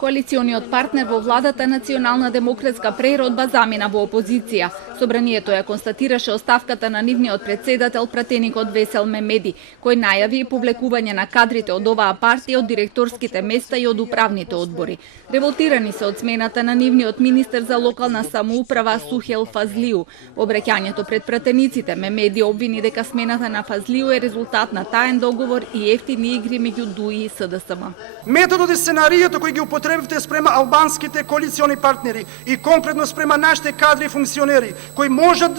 Коалициониот партнер во владата Национална демократска преродба замина во опозиција. Собранието ја констатираше оставката на нивниот председател пратеникот Весел Мемеди, кој најави повлекување на кадрите од оваа партија од директорските места и од управните одбори. Револтирани се од смената на нивниот министер за локална самоуправа Сухел Фазлиу. Во обраќањето пред пратениците Мемеди обвини дека смената на Фазлиу е резултат на таен договор и ефтини игри меѓу ДУИ и СДСМ. Методот и сценаријето кои ги употребивте спрема албанските коалициони партнери и конкретно спрема нашите кадри и функционери, кои можат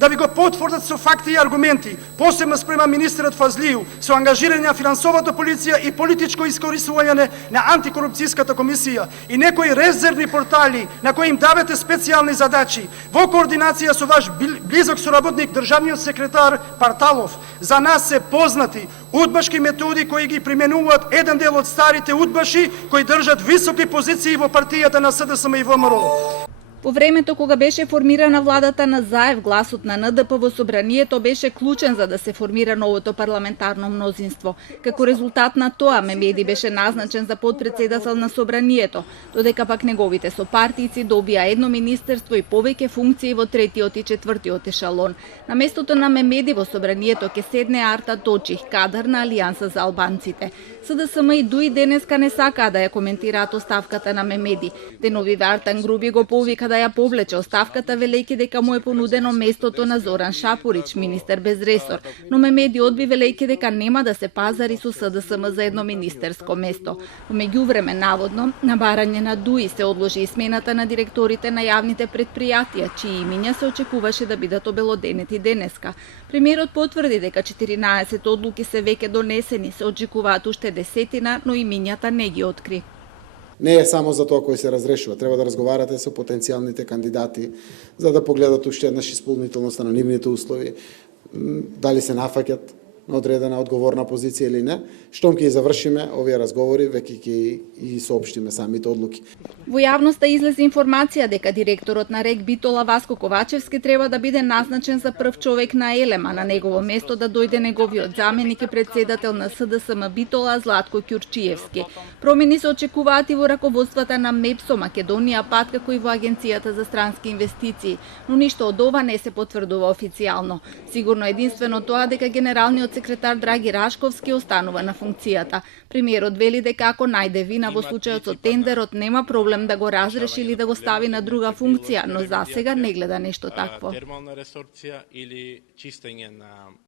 да ви го потврдат со факти и аргументи, посебно спрема министерот Фазлиу, со ангажирање на финансовата полиција и политичко искористување на антикорупцијската комисија и некои резервни портали на кои им давате специјални задачи, во координација со ваш близок соработник државниот секретар Парталов, за нас се познати удбашки методи кои ги применуваат еден дел од старите удбаши кои држат високи позиции во партијата на СДСМ и ВМРО. По времето кога беше формирана владата на Заев, гласот на НДП во собранието беше клучен за да се формира новото парламентарно мнозинство. Како резултат на тоа, Мемеди беше назначен за подпредседател на собранието, додека пак неговите сопартијци добија едно министерство и повеќе функции во третиот и четвртиот ешалон. На местото на Мемеди во собранието ќе седне Арта Точих, кадар на Алијанса за албанците. СДСМ и ДУИ денеска не сакаа да ја коментираат оставката на Мемеди. Деновиве Артан Груби го повика да ја повлече оставката, велејќи дека му е понудено местото на Зоран Шапурич, министер без ресор, но Мемеди одби велејќи дека нема да се пазари со СДСМ за едно министерско место. Во меѓувреме, наводно, на барање на ДУИ се одложи и смената на директорите на јавните предпријатија, чии имиња се очекуваше да бидат обелоденети денеска. Премиерот потврди дека 14 одлуки се веќе донесени, се очекуваат уште 10, но имињата не ги откри. Не е само за тоа кој се разрешува, треба да разговарате со потенцијалните кандидати за да погледат уште еднаш исполнителноста на нивните услови, дали се нафаќат на одредена одговорна позиција или не. Штом ќе завршиме овие разговори, веќе ќе и соопштиме самите одлуки. Во јавноста излезе информација дека директорот на РЕК Битола Васко Ковачевски треба да биде назначен за прв човек на ЕЛЕМ, а на негово место да дојде неговиот заменик и председател на СДСМ Битола Златко Ќурчиевски. Промени се очекуваат и во раководствата на МЕПСО, Македонија, ПАТ, како и во Агенцијата за странски инвестиции, но ништо од ова не се потврдува официјално. Сигурно единствено тоа дека генералниот секретар Драги Рашковски останува на функцијата. Премиерот вели дека ако најде вина во случајот со тендерот, нема проблем да го разреши или да го стави на друга функција, но засега не гледа нешто такво. Термална ресорција или чистење на